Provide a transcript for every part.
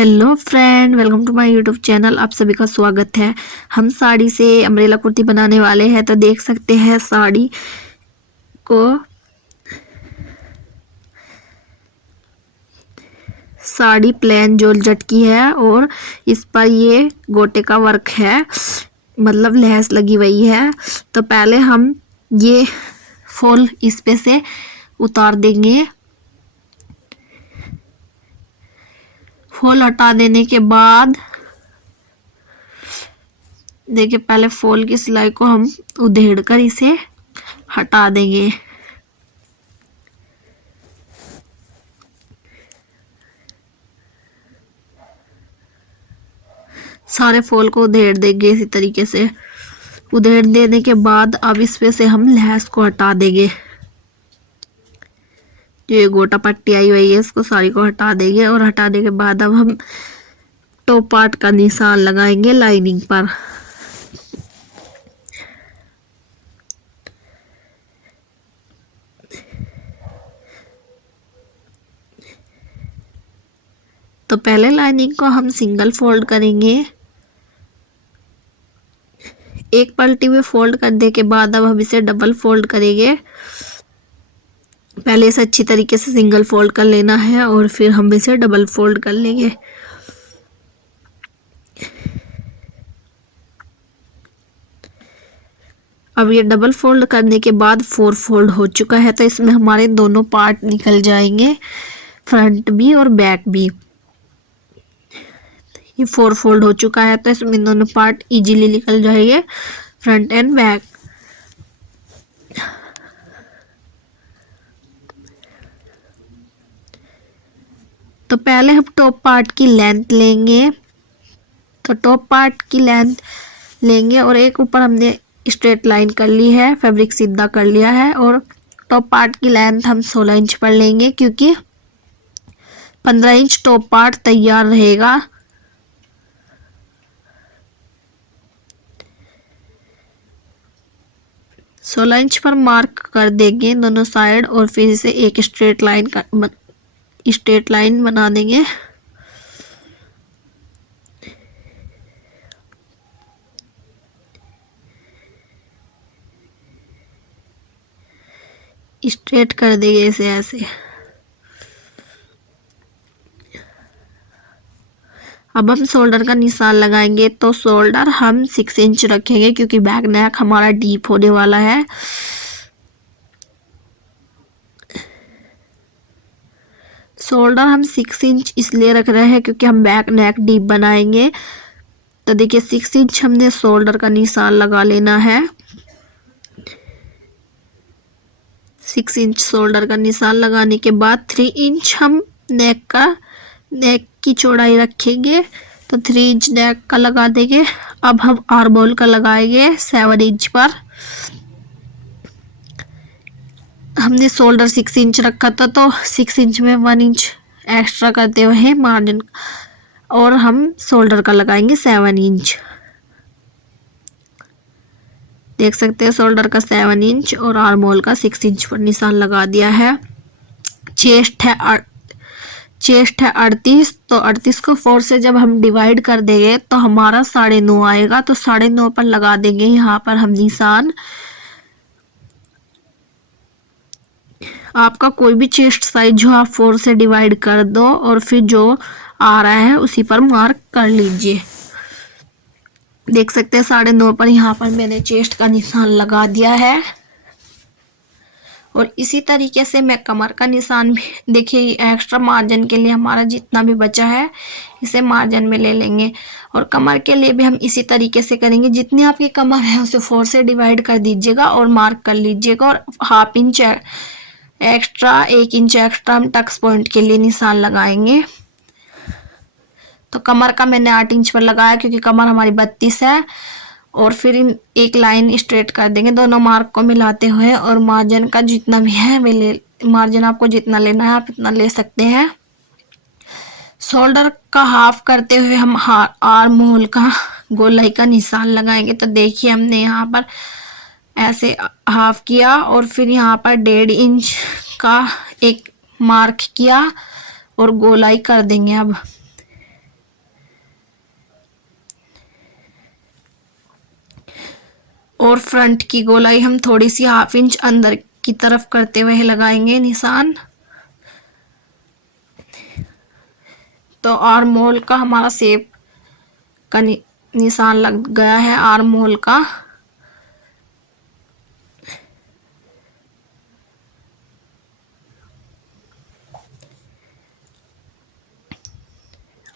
Hello friend, welcome to my YouTube channel. आप सभी का स्वागत है। हम साड़ी से अम्ब्रेला कुर्ती बनाने वाले हैं। तो देख सकते हैं को साड़ी प्लेन जॉर्जेट की है और इस पर ये गोटे का वर्क है, मतलब लैस लगी हुई है। तो पहले हम ये फॉल इस पे से उतार देंगे। फॉल हटा देने के बाद देखिए, पहले फॉल की सिलाई को हम उधेड़ कर इसे हटा देंगे। सारे फॉल को उधेड़ देंगे इसी तरीके से। उधेड़ देने के बाद अब इस पे से हम लैस को हटा देंगे। जो ये गोटा पट्टी आई हुई है इसको सारी को हटा देंगे और हटाने के बाद अब हम टॉप पार्ट का निशान लगाएंगे लाइनिंग पर। तो पहले लाइनिंग को हम सिंगल फोल्ड करेंगे। एक पलटी में फोल्ड करने के बाद अब हम इसे डबल फोल्ड करेंगे। पहले इसे अच्छी तरीके से सिंगल फोल्ड कर लेना है और फिर हम इसे डबल फोल्ड कर लेंगे। अब ये डबल फोल्ड करने के बाद 4 फोल्ड हो चुका है। तो इसमें हमारे दोनों पार्ट निकल जाएंगे, फ्रंट भी और बैक भी। ये 4 फोल्ड हो चुका है तो इसमें दोनों पार्ट इजीली निकल जाएंगे, फ्रंट एंड बैक। तो पहले हम टॉप पार्ट की लेंथ लेंगे। तो टॉप पार्ट की लेंथ लेंगे और एक ऊपर हमने स्ट्रेट लाइन कर ली है, फैब्रिक सीधा कर लिया है। और टॉप पार्ट की लेंथ हम 16 इंच पर लेंगे क्योंकि 15 इंच टॉप पार्ट तैयार रहेगा। सोलह इंच पर मार्क कर देंगे दोनों साइड और फिर इसे एक स्ट्रेट लाइन बना देंगे। स्ट्रेट कर देंगे इसे ऐसे। अब हम शोल्डर का निशान लगाएंगे। तो शोल्डर हम 6 इंच रखेंगे क्योंकि बैक नेक हमारा डीप होने वाला है। शोल्डर हम 6 इंच इसलिए रख रहे हैं क्योंकि हम बैक नेक डीप बनाएंगे। तो देखिए 6 इंच हमने शोल्डर का निशान लगा लेना है। 6 इंच शोल्डर का निशान लगाने के बाद 3 इंच हम नेक की चौड़ाई रखेंगे। तो 3 इंच नेक का लगा देंगे। अब हम आर्म होल का लगाएंगे 7 इंच पर। हमने शोल्डर 6 इंच रखा था तो 6 इंच में 1 इंच एक्स्ट्रा करते हुए मार्जिन, और हम शोल्डर का लगाएंगे 7 इंच। देख सकते हैं शोल्डर का 7 इंच और आर्म होल का 6 इंच पर निशान लगा दिया है। चेस्ट है 38। तो 38 को 4 से जब हम डिवाइड कर देंगे तो हमारा 9.5 आएगा। तो 9.5 पर लगा देंगे यहाँ पर हम निशान। आपका कोई भी चेस्ट साइज जो आप 4 से डिवाइड कर दो और फिर जो आ रहा है उसी पर मार्क कर लीजिए। देख सकते हैं 9.5 पर यहाँ पर मैंने चेस्ट का निशान लगा दिया है। और इसी तरीके से मैं कमर का निशान भी, देखिए एक्स्ट्रा मार्जिन के लिए हमारा जितना भी बचा है इसे मार्जिन में ले लेंगे। और कमर के लिए भी हम इसी तरीके से करेंगे। जितनी आपकी कमर है उसे 4 से डिवाइड कर दीजिएगा और मार्क कर लीजिएगा। और ½ इंच एक्स्ट्रा, 1 इंच एक्स्ट्रा हम टक्स पॉइंट के लिए निशान लगाएंगे। तो कमर का मैंने 8 इंच पर लगाया क्योंकि कमर हमारी 32 है। और फिर एक लाइन स्ट्रेट कर देंगे दोनों मार्क को मिलाते हुए। और मार्जिन का जितना भी है मार्जिन आपको जितना लेना है आप इतना ले सकते हैं। शोल्डर का हाफ करते हुए हम आर्म होल का गोलाई का निशान लगाएंगे। तो देखिए हमने यहाँ पर ऐसे हाफ किया और फिर यहाँ पर 1.5 इंच का एक मार्क किया और गोलाई कर देंगे। अब और फ्रंट की गोलाई हम थोड़ी सी 1/2 इंच अंदर की तरफ करते हुए लगाएंगे निशान। तो आर्म होल का हमारा शेप का निशान लग गया है आर्म होल का।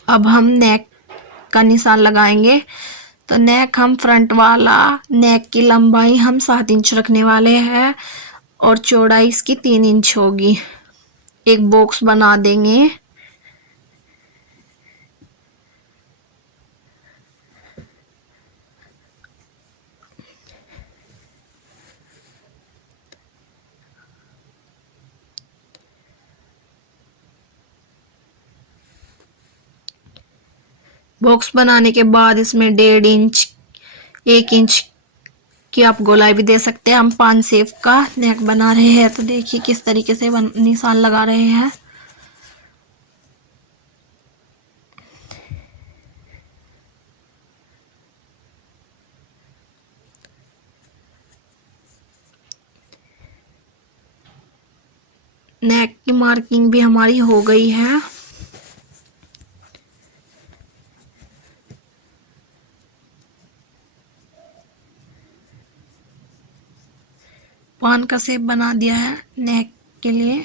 अब हम नेक का निशान लगाएंगे। तो नेक हम फ्रंट वाला नेक की लंबाई हम 7 इंच रखने वाले हैं और चौड़ाई इसकी 3 इंच होगी। एक बॉक्स बना देंगे। बॉक्स बनाने के बाद इसमें 1.5 इंच 1 इंच की आप गोलाई भी दे सकते हैं। हम 5 शेप का नेक बना रहे हैं। तो देखिए किस तरीके से निशान लगा रहे हैं। नेक की मार्किंग भी हमारी हो गई है। पान का शेप बना दिया है नेक के लिए।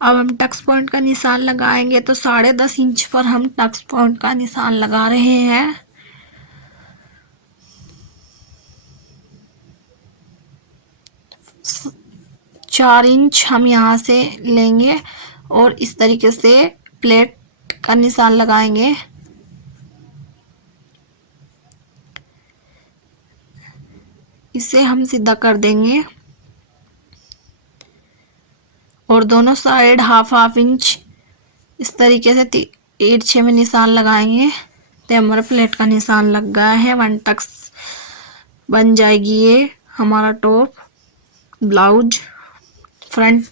अब हम टक्स पॉइंट का निशान लगाएंगे। तो 10.5 इंच पर हम टक्स पॉइंट का निशान लगा रहे हैं। स- 4 इंच हम यहाँ से लेंगे और इस तरीके से प्लेट का निशान लगाएंगे। इसे हम सीधा कर देंगे और दोनों साइड 1/2 इंच इस तरीके से तिरछे में निशान लगाएंगे। तो हमारा प्लेट का निशान लग गया है। 1 टक्स बन जाएगी ये हमारा top blouse. Front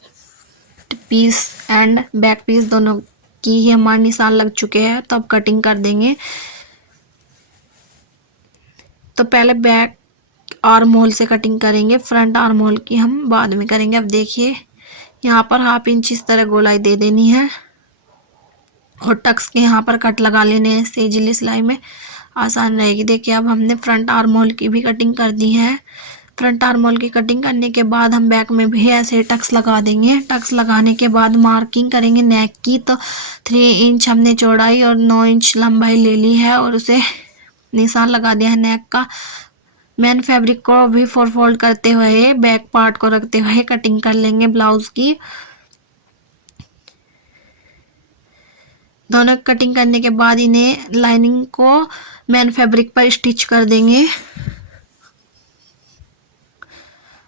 piece and back piece दोनों की ही हमारे निशान लग चुके हैं। तो अब कटिंग कर देंगे। तो पहले बैक आर्म होल से कटिंग करेंगे। फ्रंट आर्म होल की हम बाद में करेंगे। अब देखिए यहाँ पर 1/2 इंच इस तरह गोलाई दे देनी है और टक्स के यहाँ पर कट लगा लेने हैं। सेजिली सिलाई में आसान रहेगी। देखिए अब हमने फ्रंट आर्म होल की भी कटिंग कर दी है। फ्रंट आर्म होल की कटिंग करने के बाद हम बैक में भी ऐसे टक्स लगा देंगे। टक्स लगाने के बाद मार्किंग करेंगे नेक की। तो 3 इंच हमने चौड़ाई और 9 इंच लंबाई ले ली है और उसे निशान लगा दिया है नेक का। मेन फैब्रिक को भी 4 फोल्ड करते हुए बैक पार्ट को रखते हुए कटिंग कर लेंगे ब्लाउज की। दोनों कटिंग करने के बाद इन्हें लाइनिंग को मेन फैब्रिक पर स्टिच कर देंगे।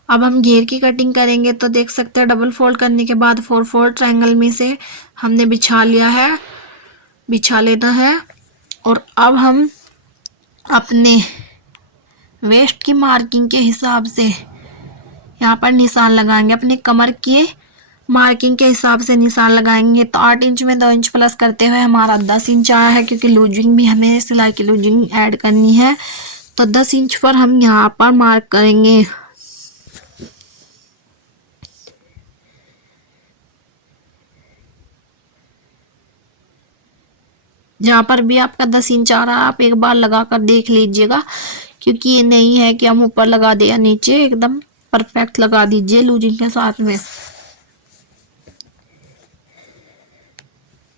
अब हम घेर की कटिंग करेंगे। तो देख सकते हैं डबल फोल्ड करने के बाद 4 फोल्ड ट्रायंगल में से हमने बिछा लिया है, बिछा लेना है। और अब हम अपने वेस्ट की मार्किंग के हिसाब से यहाँ पर निशान लगाएंगे। अपने कमर की मार्किंग के हिसाब से निशान लगाएंगे। तो 8 इंच में 2 इंच प्लस करते हुए हमारा 10 इंच आया है, क्योंकि लूजिंग भी हमें सिलाई की लूजिंग ऐड करनी है। तो 10 इंच पर हम यहाँ पर मार्क करेंगे। जहाँ पर भी आपका 10 इंच आ रहा है आप एक बार लगा कर देख लीजिएगा, क्योंकि ये नहीं है कि हम ऊपर लगा दे या नीचे, एकदम परफेक्ट लगा दीजिए लूजिंग के साथ में।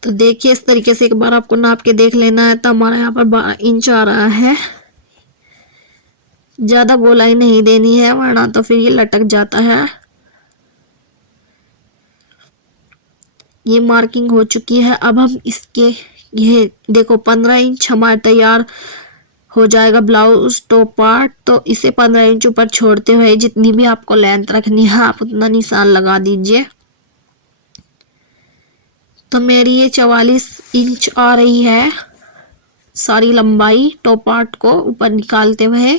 तो देखिए इस तरीके से एक बार आपको नाप के देख लेना है। तो हमारा यहाँ पर 12 इंच आ रहा है। ज़्यादा गोलाई नहीं देनी है वरना तो फिर ये लटक जाता है। ये मार्किंग हो चुकी है। अब हम इसके ये देखो 15 इंच हमारा तैयार हो जाएगा ब्लाउज टॉप पार्ट। तो इसे 15 इंच ऊपर छोड़ते हुए जितनी भी आपको लेंथ रखनी है आप उतना निशान लगा दीजिए। तो मेरी ये 44 इंच आ रही है सारी लंबाई टॉप पार्ट को ऊपर निकालते हुए।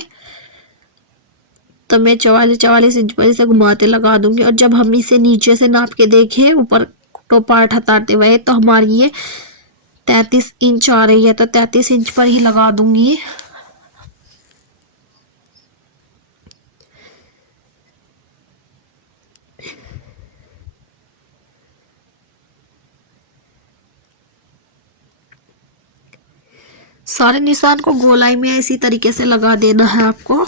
तो मैं 44 इंच पर इसे घुमाते लगा दूंगी। और जब हम इसे नीचे से नाप के देखें ऊपर टॉप पार्ट हटाते हुए तो हमारी ये 33 इंच आ रही है। तो 33 इंच पर ही लगा दूंगी। सारे निशान को गोलाई में इसी तरीके से लगा देना है आपको।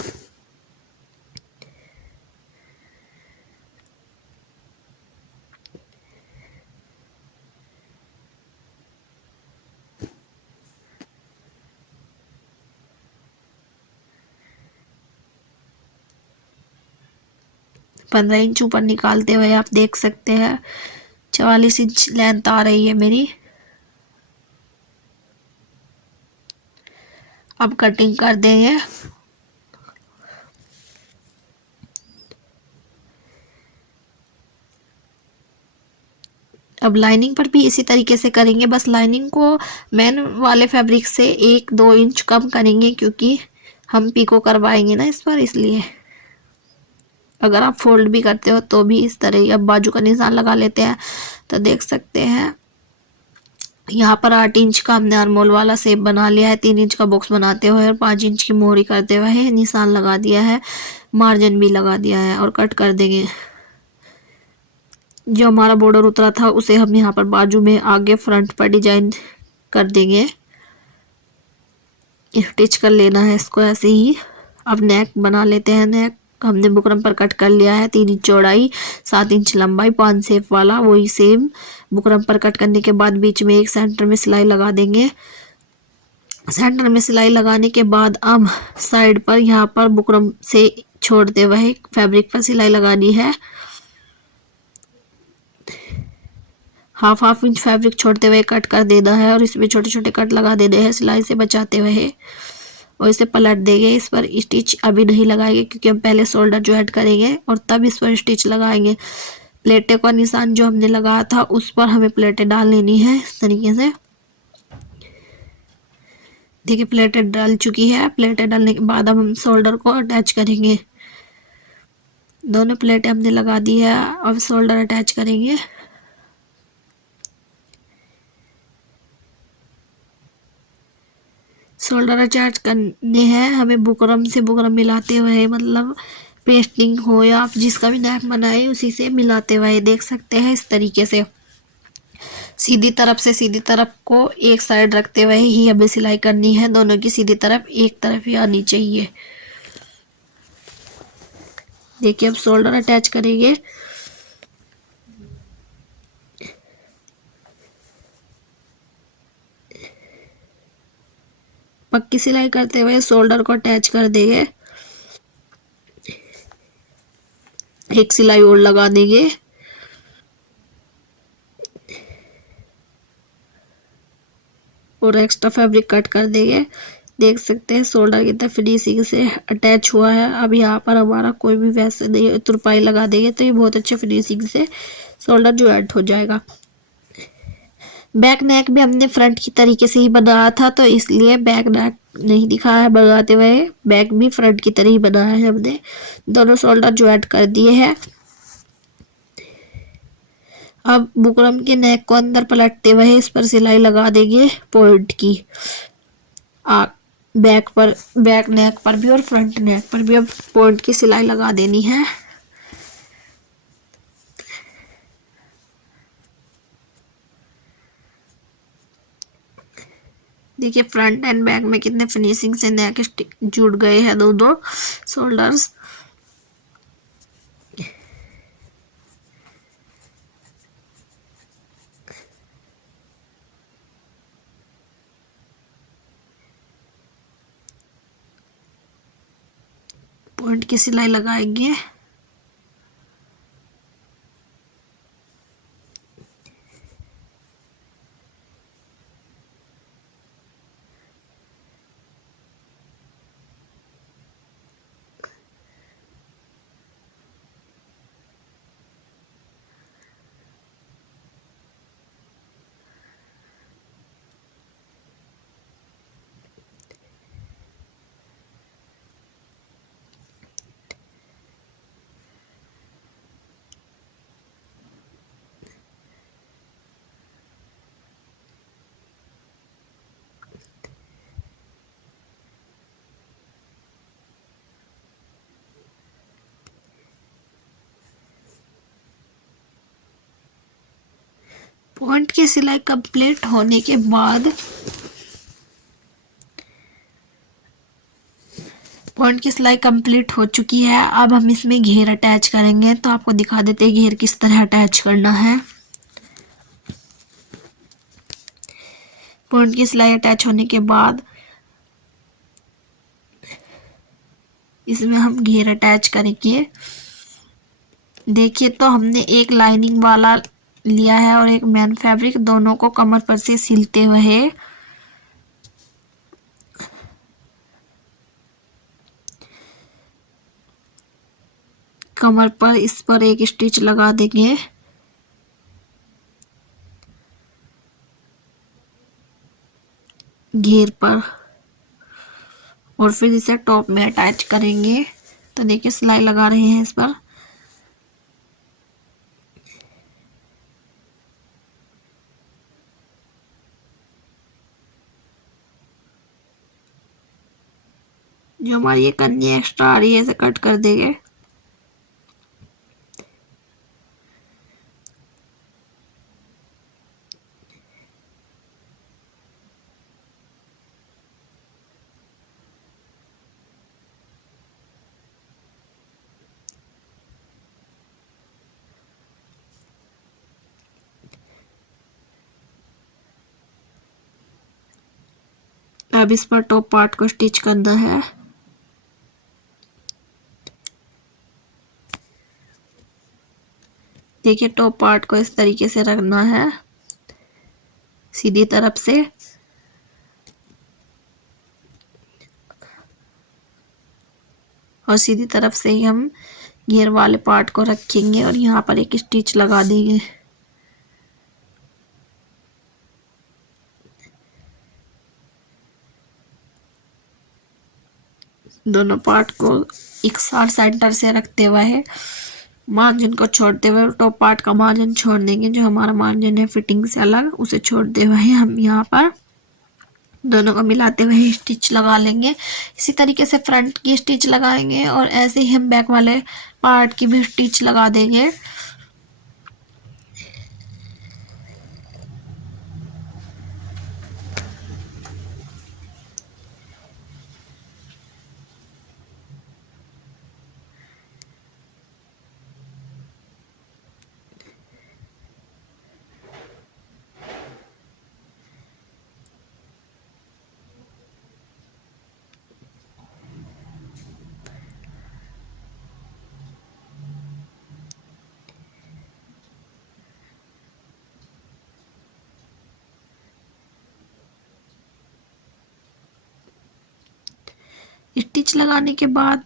पंद्रह इंच ऊपर निकालते हुए आप देख सकते हैं 44 इंच लेंथ आ रही है मेरी। अब कटिंग कर देंगे। अब लाइनिंग पर भी इसी तरीके से करेंगे, बस लाइनिंग को मैन वाले फैब्रिक से 1-2 इंच कम करेंगे क्योंकि हम पीको करवाएंगे ना इस पर, इसलिए। अगर आप फोल्ड भी करते हो तो भी इस तरह ही। अब बाजू का निशान लगा लेते हैं। तो देख सकते हैं यहाँ पर 8 इंच का हमने आर्मोल वाला शेप बना लिया है। 3 इंच का बॉक्स बनाते हुए और 5 इंच की मोहरी करते हुए निशान लगा दिया है, मार्जिन भी लगा दिया है और कट कर देंगे। जो हमारा बॉर्डर उतरा था उसे हम यहाँ पर बाजू में आगे फ्रंट पर डिजाइन कर देंगे। स्टिच कर लेना है इसको ऐसे ही। अब नेक बना लेते हैं। नेक हमने बुकरम पर कट कर लिया है। 3 इंच चौड़ाई, 7 इंच लंबाई, 5 शेप वाला, वही सेम बुकरम पर कट करने के बाद बीच में एक सेंटर में सिलाई लगा देंगे। सेंटर में सिलाई लगाने के बाद अब साइड पर यहाँ पर बुकरम से छोड़ते हुए फैब्रिक पर सिलाई लगानी है। हाफ इंच फैब्रिक छोड़ते हुए कट कर देना है और इसमें छोटे छोटे कट लगा देने हैं सिलाई से बचाते हुए और इसे पलट देंगे। इस पर स्टिच अभी नहीं लगाएंगे क्योंकि हम पहले शोल्डर जो ऐड करेंगे और तब इस पर स्टिच लगाएंगे। प्लेटें का निशान जो हमने लगाया था उस पर हमें प्लेटें डाल लेनी है इस तरीके से। देखिए प्लेटें डाल चुकी है। प्लेटें डालने के बाद अब हम शोल्डर को अटैच करेंगे। दोनों प्लेटें हमने लगा दी है, अब शोल्डर अटैच करेंगे। शोल्डर अटैच करने हैं हमें बुकरम से बुकरम मिलाते हुए, मतलब पेस्टिंग हो या आप जिसका भी नेक बनाए उसी से मिलाते हुए देख सकते हैं इस तरीके से। सीधी तरफ से सीधी तरफ को एक साइड रखते हुए ही हमें सिलाई करनी है। दोनों की सीधी तरफ एक तरफ ही आनी चाहिए। देखिए अब शोल्डर अटैच करेंगे। पक्की सिलाई करते हुए शोल्डर को अटैच कर देंगे। एक सिलाई और लगा देंगे और एक्स्ट्रा फैब्रिक कट कर देंगे। देख सकते हैं शोल्डर की तरफ फिनिशिंग से अटैच हुआ है। अब यहाँ पर हमारा कोई भी वैसे नहीं तुरपाई लगा देंगे तो ये बहुत अच्छे फिनिशिंग से शोल्डर जो ऐड हो जाएगा। बैक नेक भी हमने फ्रंट की तरीके से ही बनाया था तो इसलिए बैक नेक नहीं दिखाया है बनाते हुए। बैक भी फ्रंट की तरह ही बनाया है हमने। दोनों शोल्डर जो ऐड कर दिए हैं। अब बुकरम के नेक को अंदर पलटते हुए इस पर सिलाई लगा देंगे पॉइंट की। बैक पर, बैक नेक पर भी और फ्रंट नेक पर भी अब पॉइंट की सिलाई लगा देनी है। देखिए फ्रंट एंड बैक में कितने फिनिशिंग से नेक जुड़ गए हैं दोनों शोल्डर्स। पॉइंट की सिलाई लगाएंगे। पॉइंट की सिलाई कंप्लीट होने के बाद पॉइंट की सिलाई कंप्लीट हो चुकी है। अब हम इसमें घेर अटैच करेंगे, तो आपको दिखा देते हैं घेर किस तरह अटैच करना है। पॉइंट की सिलाई अटैच होने के बाद इसमें हम घेर अटैच करेंगे। देखिए, तो हमने एक लाइनिंग वाला लिया है और एक मैन फैब्रिक, दोनों को कमर पर से सिलते हुए कमर पर इस पर एक स्टिच लगा देंगे। घेर पर, और फिर इसे टॉप में अटैच करेंगे। तो देखिए सिलाई लगा रहे हैं इस पर। जो हमारी ये कन्नी एक्स्ट्रा आ रही है इसे कट कर देंगे। अब इस पर टॉप पार्ट को स्टिच करना है। देखिए टॉप पार्ट को इस तरीके से रखना है सीधी तरफ से, और सीधी तरफ से ही हम घेर वाले पार्ट को रखेंगे और यहाँ पर एक स्टिच लगा देंगे। दोनों पार्ट को एक साथ सेंटर से रखते हुए मार्जिन को छोड़ते हुए टॉप पार्ट का मार्जिन छोड़ देंगे। जो हमारा मार्जिन है फिटिंग से अलग, उसे छोड़ते हुए हम यहाँ पर दोनों को मिलाते हुए स्टिच लगा लेंगे। इसी तरीके से फ्रंट की स्टिच लगाएंगे और ऐसे ही हम बैक वाले पार्ट की भी स्टिच लगा देंगे। स्टिच लगाने के बाद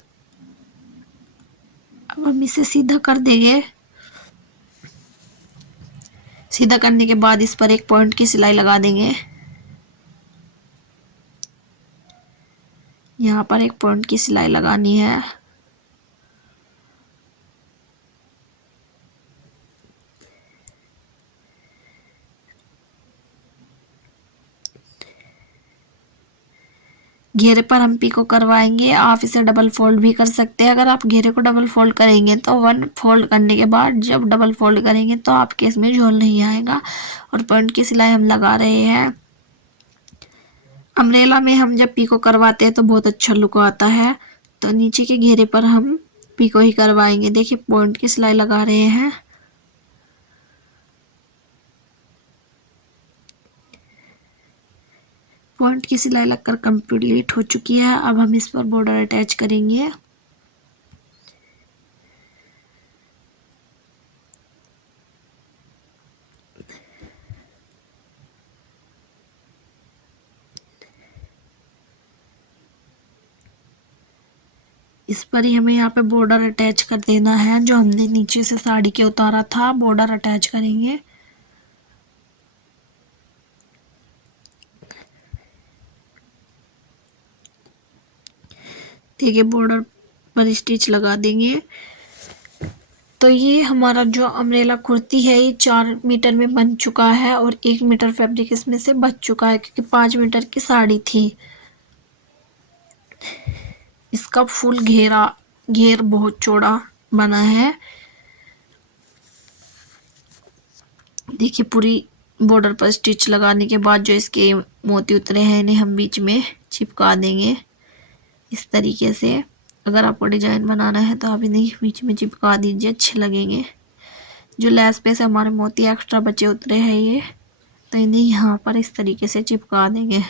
अब हम इसे सीधा कर देंगे। सीधा करने के बाद इस पर एक पॉइंट की सिलाई लगा देंगे। यहाँ पर एक पॉइंट की सिलाई लगानी है। घेरे पर हम पीको करवाएंगे। आप इसे डबल फोल्ड भी कर सकते हैं। अगर आप घेरे को डबल फोल्ड करेंगे तो वन फोल्ड करने के बाद जब डबल फोल्ड करेंगे तो आपके इसमें झोल नहीं आएगा। और पॉइंट की सिलाई हम लगा रहे हैं। अम्ब्रेला में हम जब पीको करवाते हैं तो बहुत अच्छा लुक आता है। तो नीचे के घेरे पर हम पीको ही करवाएंगे। देखिए पॉइंट की सिलाई लगा रहे हैं। पॉइंट की सिलाई लगकर कंप्लीट हो चुकी है। अब हम इस पर बॉर्डर अटैच करेंगे। इस पर ही हमें यहाँ पे बॉर्डर अटैच कर देना है। जो हमने नीचे से साड़ी के उतारा था बॉर्डर अटैच करेंगे। देखिए बॉर्डर पर स्टिच लगा देंगे। तो ये हमारा जो अम्ब्रेला कुर्ती है ये 4 मीटर में बन चुका है और 1 मीटर फैब्रिक इसमें से बच चुका है क्योंकि 5 मीटर की साड़ी थी। इसका फुल घेर बहुत चौड़ा बना है। देखिए पूरी बॉर्डर पर स्टिच लगाने के बाद जो इसके मोती उतरे हैं इन्हें हम बीच में चिपका देंगे। इस तरीके से। अगर आपको डिजाइन बनाना है तो आप इन्हें बीच में चिपका दीजिए, अच्छे लगेंगे। जो लेस पे से हमारे मोती एक्स्ट्रा बचे उतरे हैं ये, तो इन्हें यहाँ पर इस तरीके से चिपका देंगे।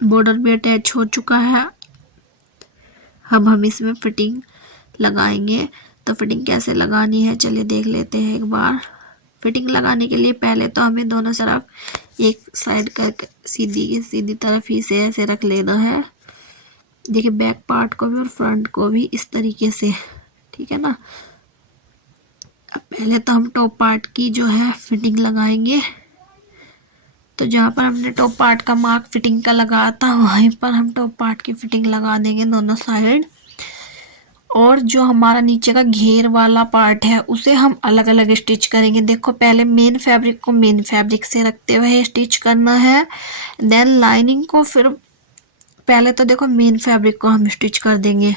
बॉर्डर भी अटैच हो चुका है। अब हम इसमें फिटिंग लगाएंगे। तो फिटिंग कैसे लगानी है चलिए देख लेते हैं एक बार। फिटिंग लगाने के लिए पहले तो हमें दोनों तरफ एक साइड कर सीधी की सीधी तरफ ही से ऐसे रख लेना है। देखिए बैक पार्ट को भी और फ्रंट को भी इस तरीके से, ठीक है ना। अब पहले तो हम टॉप पार्ट की जो है फिटिंग लगाएंगे। तो जहाँ पर हमने टॉप पार्ट का मार्क फिटिंग का लगाया था वहीं पर हम टॉप पार्ट की फिटिंग लगा देंगे दोनों साइड। और जो हमारा नीचे का घेर वाला पार्ट है उसे हम अलग अलग स्टिच करेंगे। देखो पहले मेन फैब्रिक को मेन फैब्रिक से रखते हुए स्टिच करना है, देन लाइनिंग को फिर पहले तो देखो मेन फैब्रिक को हम स्टिच कर देंगे,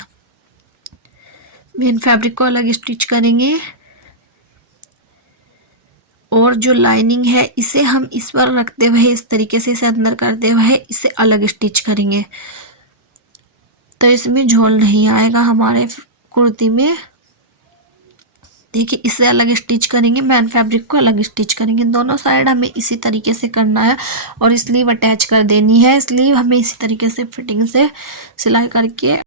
मेन फैब्रिक को अलग स्टिच करेंगे। और जो लाइनिंग है इसे हम इस पर रखते हुए इस तरीके से इसे अंदर करते हुए इसे अलग स्टिच करेंगे, तो इसमें झोल नहीं आएगा हमारे कुर्ती में। देखिए इसे अलग स्टिच करेंगे, मेन फैब्रिक को अलग स्टिच करेंगे। दोनों साइड हमें इसी तरीके से करना है और स्लीव अटैच कर देनी है। स्लीव हमें इसी तरीके से फिटिंग से सिलाई करके